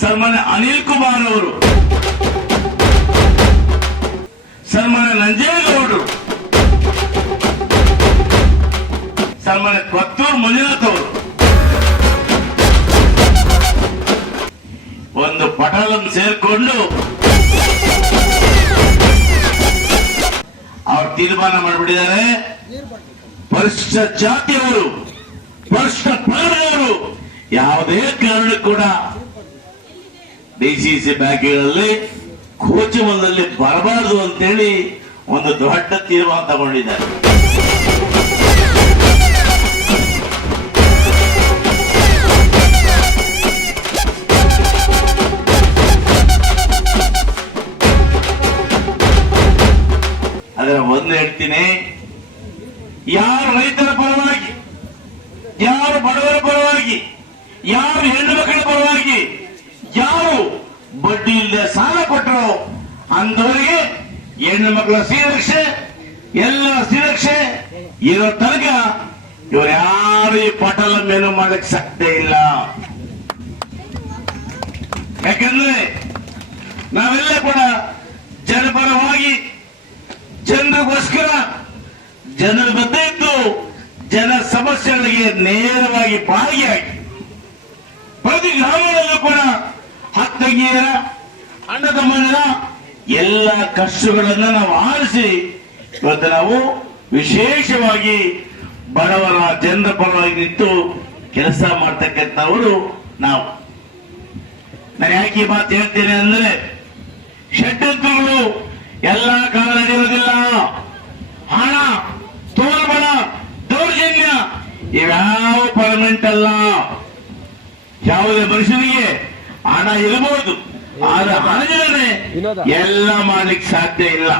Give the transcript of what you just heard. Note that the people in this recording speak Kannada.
ಸನ್ಮಾನ್ಯ ಅನಿಲ್ ಕುಮಾರ್ ಅವರು, ಸನ್ಮಾನ್ಯ ನಂಜೇಗೌಡರು, ಸನ್ಮಾನ್ಯ ಕೊತ್ತೂರು ಮಂಜುನಾಥ್ ಅವರು ಒಂದು ಪಟಾಲನ್ನು ಸೇರ್ಕೊಂಡು ಅವ್ರು ತೀರ್ಮಾನ ಮಾಡಿಬಿಟ್ಟಿದ್ದಾರೆ. ಪರಿಶಿಷ್ಟ ಜಾತಿಯವರು, ಪರಿಶಿಷ್ಟ ಪಂಗಡದವರು ಯಾವುದೇ ಕಾರಣಕ್ಕೂ ಕೂಡ ಡಿಸಿಸಿ ಬ್ಯಾಂಕ್ಗಳಲ್ಲಿ ಕೋಚ್ ಒಂದಲ್ಲಿ ಬರಬಾರದು ಅಂತೇಳಿ ಒಂದು ದೊಡ್ಡ ತೀರ್ಮಾನ ತಗೊಂಡಿದ್ದಾರೆ. ಅದರ ಒಂದು ಹೇಳ್ತೀನಿ, ಯಾರು ರೈತರ ಪರವಾಗಿ, ಯಾರು ಬಡವರ ಪರವಾಗಿ, ಯಾರು ಹೆಣ್ಣು ಮಕ್ಕಳ ಪರವಾಗಿ, ಯಾರು ಬಡ್ಡಿ ಇಲ್ಲದೆ ಸಾಲ ಕೊಟ್ಟರು ಅಂದವರಿಗೆ ಹೆಣ್ಣು ಮಕ್ಕಳ ಶ್ರೀರಕ್ಷೆ, ಎಲ್ಲ ಶ್ರೀರಕ್ಷೆ ಇರೋ ತನಕ ಇವರು ಯಾರು ಈ ಪಟಲ ಮೇಲು ಮಾಡಕ್ ಸಾಧ್ಯ ಇಲ್ಲ. ಯಾಕಂದ್ರೆ ನಾವೆಲ್ಲ ಕೂಡ ಜನಪರವಾಗಿ, ಜನರಿಗೋಸ್ಕರ, ಜನರ ಮಧ್ಯೆ ಇದ್ದು ಜನ ಸಮಸ್ಯೆಗಳಿಗೆ ನೇರವಾಗಿ ಭಾಗಿಯಾಗಿ ಪ್ರತಿ ಗ್ರಾಮಗಳಲ್ಲೂ ಕೂಡ ಅಕ್ಕಂಗಿಯರ, ಅಣ್ಣ ತಮ್ಮಂದಿರ ಎಲ್ಲ ಕಷ್ಟಗಳನ್ನ ನಾವು ಆಲಿಸಿ ಇವತ್ತು ನಾವು ವಿಶೇಷವಾಗಿ ಬಡವರ ಜನರ ಪರವಾಗಿ ನಿಂತು ಕೆಲಸ ಮಾಡ್ತಕ್ಕಂಥವರು ನಾವು. ನಾನು ಯಾಕೆ ಈ ಮಾತು ಹೇಳ್ತೇನೆ ಅಂದ್ರೆ, ಷಡ್ಯಂತ್ರಗಳು ಎಲ್ಲ ಕಾಲ ನಡೆಯುವುದಿಲ್ಲ. ಹಣ, ತೋಲ್ಬಣ, ದೌರ್ಜನ್ಯ ಇವ್ಯಾವ ಪರ್ಮನೆಂಟ್ ಅಲ್ಲ. ಯಾವುದೇ ಮನುಷ್ಯನಿಗೆ ಹಣ ಇರಬಹುದು, ಆದ್ರೆ ಹಣದಿಂದಲೇ ಎಲ್ಲ ಮಾಡ್ಲಿಕ್ಕೆ ಸಾಧ್ಯ ಇಲ್ಲ.